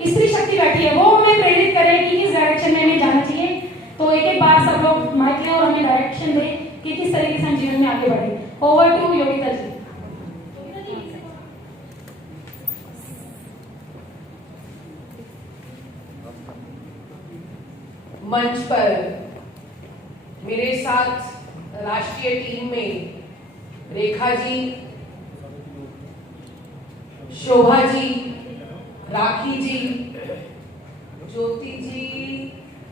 स्त्री शक्ति बैठी है, वो हमें प्रेरित करे कि किस डायरेक्शन में हमें जाना चाहिए। तो एक एक बार सब लोग माइक लें और हमें डायरेक्शन दें कि किस तरीके से हम जीवन में आगे बढ़े। ओवर टू योगिता जी। मंच पर मेरे साथ राष्ट्रीय टीम में रेखा जी, शोभा जी, राखी जी, ज्योति जी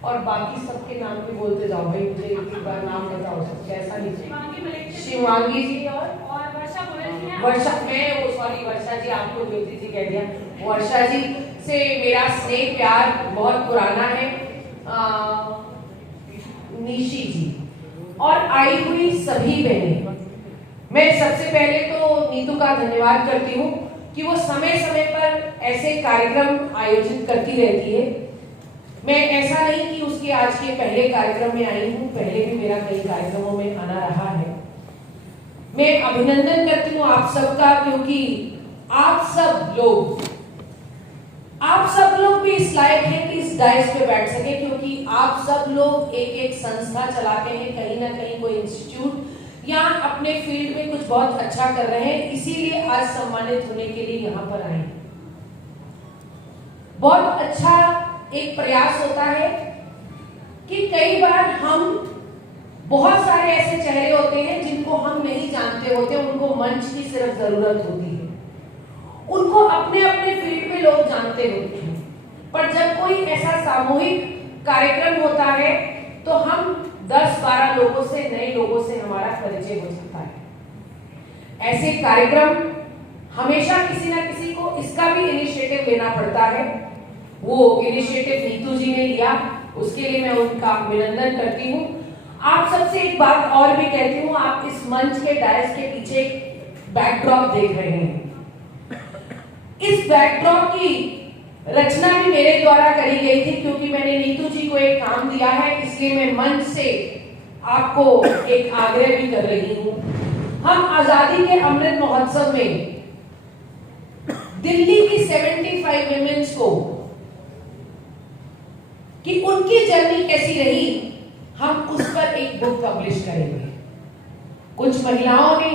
और बाकी सबके नाम भी बोलते जाओ भाई, मुझे एक बार नाम बताओ सब कैसा नहीं। शिवांगी जी और वर्षा, मैं वो सॉरी वर्षा जी, आपको ज्योति जी कह दिया। वर्षा जी से मेरा स्नेह प्यार बहुत पुराना है। निशी जी और आई हुई सभी बहनें, मैं सबसे पहले तो नीतू का धन्यवाद करती हूँ कि वो समय समय पर ऐसे कार्यक्रम आयोजित करती रहती है। मैं ऐसा नहीं कि उसके आज के पहले कार्यक्रम में आई हूँ, पहले भी मेरा कई कार्यक्रमों में आना रहा है। मैं अभिनंदन करती हूँ आप सबका, क्योंकि आप सब लोग भी इस लायक हैं कि इस डायस पे बैठ सके, क्योंकि आप सब लोग एक एक संस्था चलाते हैं, कहीं ना कहीं कोई इंस्टीट्यूट या अपने फील्ड में कुछ बहुत अच्छा कर रहे हैं, इसीलिए आज सम्मानित होने के लिए यहाँ पर आए। बहुत अच्छा एक प्रयास होता है कि कई बार हम बहुत सारे ऐसे चेहरे होते हैं जिनको हम नहीं जानते होते, उनको मंच की सिर्फ जरूरत होती है, उनको अपने अपने फील्ड में लोग जानते होते हैं। पर जब कोई ऐसा सामूहिक कार्यक्रम होता है तो हम 10-12 लोगों से, नए लोगों से हमारा परिचय हो सकता है। ऐसे कार्यक्रम हमेशा किसी ना किसी को इसका भी इनिशिएटिव लेना पड़ता है। वो इनिशिएटिव नीतू जी ने लिया, उसके लिए मैं उनका अभिनंदन करती हूँ। आप सबसे एक बात और भी कहती हूँ, आप इस मंच के डायस के पीछे बैकड्रॉप देख रहे हैं। इस बैकड्रॉप की रचना भी मेरे द्वारा करी गई थी, क्योंकि मैंने नीतू जी को एक काम दिया है, इसलिए मैं मंच से आपको एक आग्रह भी कर रही हूँ। हम आजादी के अमृत महोत्सव में दिल्ली की 75 विमेन्स को कि उनकी जर्नी कैसी रही, हम उस पर एक बुक पब्लिश करेंगे। कुछ महिलाओं ने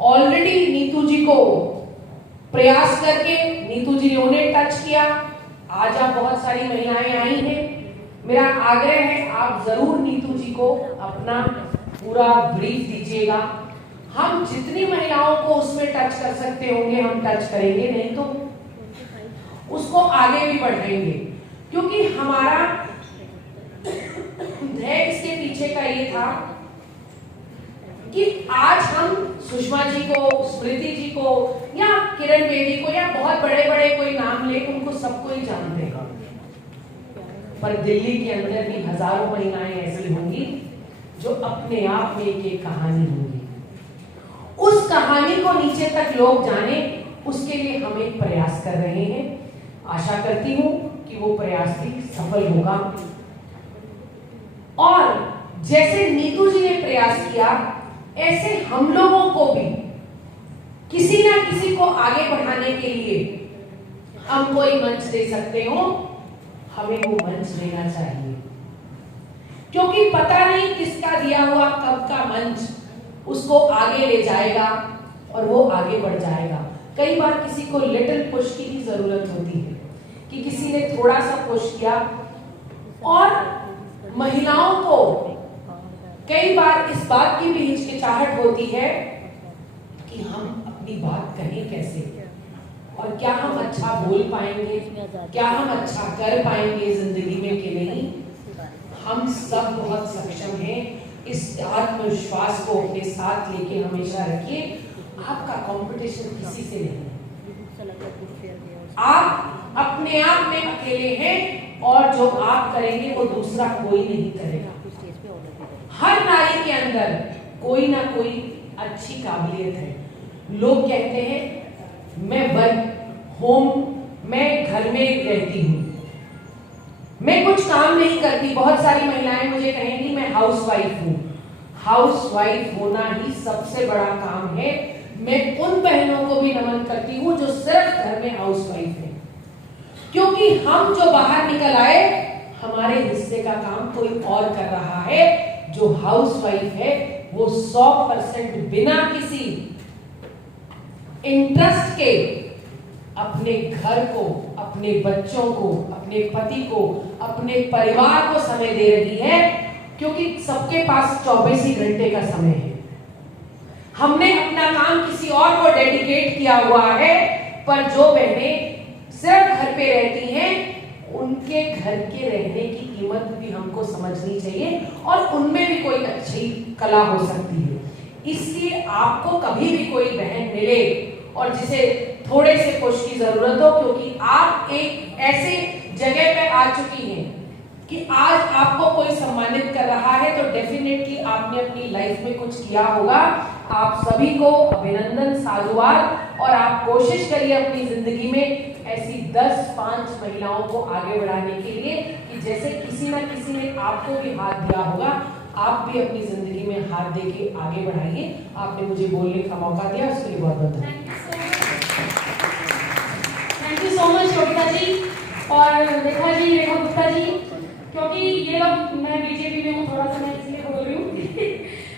ऑलरेडी नीतू जी को प्रयास करके, नीतू जी ने उन्हें टच किया, आज आप बहुत सारी महिलाएं आई हैं। मेरा आग्रह है आप जरूर नीतू जी को अपना पूरा ब्रीफ दीजिएगा। हम जितनी महिलाओं को उसमें टच कर सकते होंगे हम टच करेंगे, नहीं तो उसको आगे भी बढ़ाएंगे, क्योंकि हमारा ध्येय इसके पीछे का ये था कि आज हम सुषमा जी को, स्मृति जी को या किरण बेदी को या बहुत बड़े बड़े कोई नाम ले, उनको सबको ही जानते हैं, पर दिल्ली के अंदर भी हजारों महिलाएं ऐसी होंगी जो अपने आप में एक एक कहानी होंगी। उस कहानी को नीचे तक लोग जाने, उसके लिए हम एक प्रयास कर रहे हैं। आशा करती हूँ कि वो प्रयास भी सफल होगा। और जैसे नीतू जी ने प्रयास किया, ऐसे हम लोगों को भी किसी ना किसी को आगे बढ़ाने के लिए हम कोई मंच दे सकते हो, हमें वो मंच देना चाहिए, क्योंकि पता नहीं किसका दिया हुआ कब का मंच उसको आगे ले जाएगा और वो आगे बढ़ जाएगा। कई बार किसी को लिटिल पुश की भी जरूरत होती है कि किसी ने थोड़ा सा पुश किया। और महिलाओं को कई बार इस बात की भी हिचकिचाहट होती है कि हम अपनी बात कहें कैसे, और क्या हम अच्छा बोल पाएंगे, क्या हम अच्छा कर पाएंगे जिंदगी में कि नहीं। हम सब बहुत सक्षम हैं, इस आत्मविश्वास को अपने साथ लेके हमेशा रखिए। आपका कंपटीशन किसी से नहीं है, आप अपने आप में अकेले हैं और जो आप करेंगे वो दूसरा कोई नहीं करेगा। हर नारी के अंदर कोई ना कोई अच्छी काबिलियत है। लोग कहते हैं मैं वर्क होम, मैं घर में रहती हूँ, मैं कुछ काम नहीं करती। बहुत सारी महिलाएं मुझे कहेंगी मैं हाउसवाइफ हूँ। हाउसवाइफ होना ही सबसे बड़ा काम है। मैं उन बहनों को भी नमन करती हूँ जो सिर्फ घर में हाउसवाइफ है। क्योंकि हम जो बाहर निकल आए, हमारे हिस्से का काम कोई और कर रहा है। जो हाउसवाइफ है वो 100% बिना किसी इंटरेस्ट के अपने घर को, अपने बच्चों को, अपने पति को, अपने परिवार को समय दे रही है, क्योंकि सबके पास 24 ही घंटे का समय है। हमने अपना काम किसी और को डेडिकेट किया हुआ है, पर जो बहनें सिर्फ घर पे रहती हैं, उनके घर के रहने की कीमत भी हमको समझनी चाहिए और उनमें भी कोई अच्छी कला हो सकती है। इसलिए आपको कभी भी कोई बहन मिले और जिसे थोड़े से पुश की जरूरत हो, क्योंकि आप एक ऐसे जगह पे आ चुकी हैं कि आज आपको कोई सम्मानित कर रहा है, तो डेफिनेटली आपने अपनी लाइफ में कुछ किया होगा। आप सभी को अभिनंदन, साधुवाद, और आप कोशिश करिए अपनी जिंदगी में ऐसी 10-5 महिलाओं को आगे बढ़ाने के लिए कि जैसे किसी ना किसी ने आपको भी हाथ दिया होगा, आप भी अपनी जिंदगी में हाथ दे के आगे बढ़ाइए। आपने मुझे बोलने का मौका दिया, उसके लिए बहुत बहुत धन्यवाद। Thank you so much Yogita ji और रेखा जी, रेखा गुप्ता जी, क्योंकि ये लोग, मैं बीजेपी में हूँ थोड़ा सा, मैं इसलिए बोल रही हूँ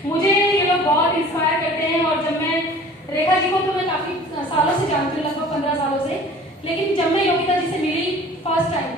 मुझे ये लोग बहुत इंस्पायर करते हैं। और जब मैं रेखा जी को तो मैं काफी सालों से जानती हूँ, लगभग 15 सालों से, लेकिन जब मैं योगिता जी से मिली फर्स्ट टाइम,